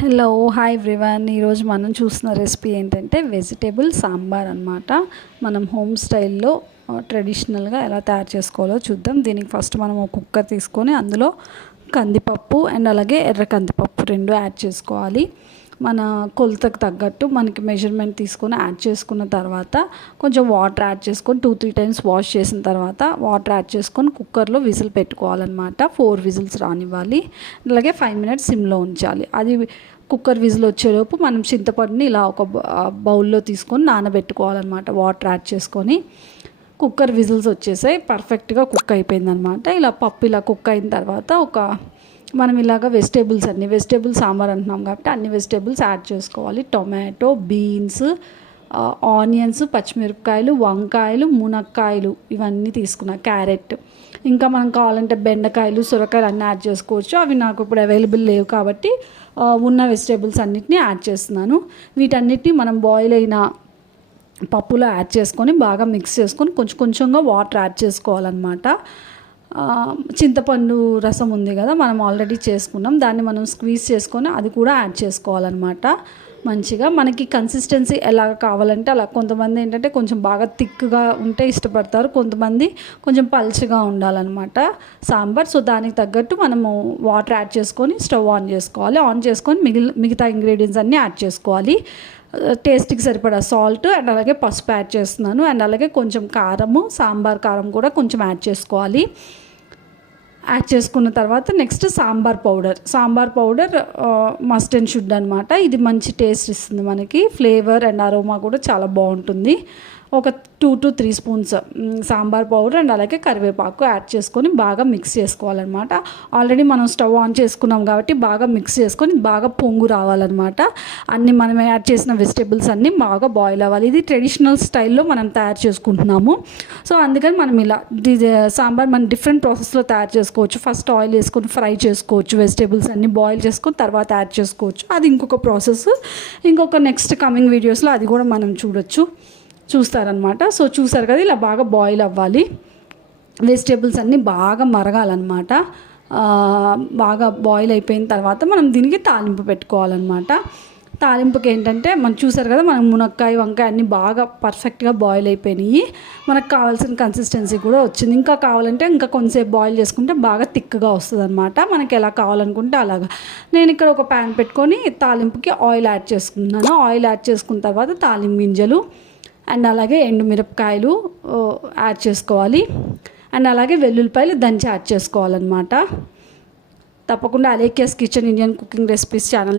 Hello hi everyone. ఈరోజు మనం చూస్తున్న రెసిపీ ఏంటంటే వెజిటేబుల్ సాంబార్ అనమాట. మనం హోమ్ స్టైల్లో ట్రెడిషనల్గా ఎలా తయారు చేసుకోవాలో చూద్దాం. దీనికి ఫస్ట్ మనం ఒక కుక్కర్ తీసుకొని అందులో కందిపప్పు అండ్ అలాగే ఎర్ర కందిపప్పు రెండు యాడ్ చేసుకోవాలి. మన కొలతకు తగ్గట్టు మనకి మెజర్మెంట్ తీసుకొని యాడ్ చేసుకున్న తర్వాత కొంచెం వాటర్ యాడ్ చేసుకొని 2-3 టైమ్స్ వాష్ చేసిన తర్వాత వాటర్ యాడ్ చేసుకొని కుక్కర్లో విజిల్ పెట్టుకోవాలన్నమాట. 4 విజిల్స్ రానివ్వాలి. అలాగే 5 మినిట్స్ సిమ్లో ఉంచాలి. అది కుక్కర్ విజిల్ వచ్చేలోపు మనం చింతపండుని ఇలా ఒక బౌల్లో తీసుకొని నానబెట్టుకోవాలన్నమాట. వాటర్ యాడ్ చేసుకొని కుక్కర్ విజిల్స్ వచ్చేసాయి, పర్ఫెక్ట్గా కుక్ అయిపోయిందనమాట. ఇలా పప్పు ఇలా కుక్ అయిన తర్వాత మనం ఇలాగ వెజిటేబుల్ సాంబార్ అంటున్నాం కాబట్టి అన్ని వెజిటేబుల్స్ యాడ్ చేసుకోవాలి. టొమాటో, బీన్స్, ఆనియన్స్, పచ్చిమిరపకాయలు, వంకాయలు, మునక్కాయలు ఇవన్నీ తీసుకున్నా, క్యారెట్, ఇంకా మనం కావాలంటే బెండకాయలు, సొరకాయలు అన్నీ యాడ్ చేసుకోవచ్చు. అవి నాకు ఇప్పుడు అవైలబుల్ లేవు కాబట్టి ఉన్న వెజిటేబుల్స్ అన్నిటినీ యాడ్ చేస్తున్నాను. వీటన్నిటిని మనం బాయిల్ అయిన పప్పులో యాడ్ చేసుకొని బాగా మిక్స్ చేసుకొని కొంచెంగా వాటర్ యాడ్ చేసుకోవాలన్నమాట. చింతపండు రసం ఉంది కదా, మనం ఆల్రెడీ చేసుకున్నాం, దాన్ని మనం స్క్వీజ్ చేసుకొని అది కూడా యాడ్ చేసుకోవాలన్నమాట. మంచిగా మనకి కన్సిస్టెన్సీ ఎలా కావాలంటే అలా. కొంతమంది ఏంటంటే కొంచెం బాగా థిక్గా ఉంటే ఇష్టపడతారు, కొంతమంది కొంచెం పల్చగా ఉండాలన్నమాట సాంబార్. సో దానికి తగ్గట్టు మనము వాటర్ యాడ్ చేసుకొని స్టవ్ ఆన్ చేసుకోవాలి. ఆన్ చేసుకొని మిగతా ఇంగ్రీడియంట్స్ అన్నీ యాడ్ చేసుకోవాలి. టేస్ట్కి సరిపడా సాల్ట్ అండ్ అలాగే పసుపు యాడ్ చేస్తున్నాను. అండ్ అలాగే కొంచెం కారము, సాంబార్ కారం కూడా కొంచెం యాడ్ చేసుకోవాలి. యాడ్ చేసుకున్న తర్వాత next sambar powder must and should అనమాట. ఇది మంచి టేస్ట్ ఇస్తుంది మనకి, ఫ్లేవర్ అండ్ అరోమా కూడా చాలా బాగుంటుంది. ఒక 2-3 స్పూన్స్ సాంబార్ పౌడర్ అండ్ అలాగే కరివేపాకు యాడ్ చేసుకొని బాగా మిక్స్ చేసుకోవాలన్నమాట. ఆల్రెడీ మనం స్టవ్ ఆన్ చేసుకున్నాం కాబట్టి బాగా మిక్స్ చేసుకొని బాగా పొంగు రావాలన్నమాట. అన్నీ మనం యాడ్ చేసిన వెజిటేబుల్స్ అన్నీ బాగా బాయిల్ అవ్వాలి. ఇది ట్రెడిషనల్ స్టైల్లో మనం తయారు చేసుకుంటున్నాము. సో అందుకని మనం ఇలా సాంబార్ మనం డిఫరెంట్ ప్రాసెస్లో తయారు చేసుకోవచ్చు. ఫస్ట్ ఆయిల్ వేసుకొని ఫ్రై చేసుకోవచ్చు, వెజిటేబుల్స్ అన్నీ బాయిల్ చేసుకొని తర్వాత యాడ్ చేసుకోవచ్చు. అది ఇంకొక ప్రాసెస్. ఇంకొక నెక్స్ట్ కమింగ్ వీడియోస్లో అది కూడా మనం చూస్తారనమాట. సో చూసారు కదా, ఇలా బాగా బాయిల్ అవ్వాలి. వెజిటేబుల్స్ అన్నీ బాగా మరగాలన్నమాట. బాగా బాయిల్ అయిపోయిన తర్వాత మనం దీనికి తాలింపు పెట్టుకోవాలన్నమాట. తాలింపుకి ఏంటంటే మనం చూసారు కదా, మనం మునక్కాయ, వంకాయ అన్నీ బాగా పర్ఫెక్ట్గా బాయిల్ అయిపోయినాయి. మనకు కావాల్సిన కన్సిస్టెన్సీ కూడా వచ్చింది. ఇంకా కావాలంటే ఇంకా కొంచెంసేపు బాయిల్ చేసుకుంటే బాగా థిక్గా వస్తుంది అనమాట. మనకి ఎలా కావాలనుకుంటే అలాగా. నేను ఇక్కడ ఒక ప్యాన్ పెట్టుకొని తాలింపుకి ఆయిల్ యాడ్ చేసుకున్నాను. ఆయిల్ యాడ్ చేసుకున్న తర్వాత తాలింపు గింజలు అండ్ అలాగే ఎండుమిరపకాయలు యాడ్ చేసుకోవాలి. అండ్ అలాగే వెల్లుల్లిపాయలు దంచి యాడ్ చేసుకోవాలన్నమాట. తప్పకుండా Alekhya's kitchen Indian cooking recipes channel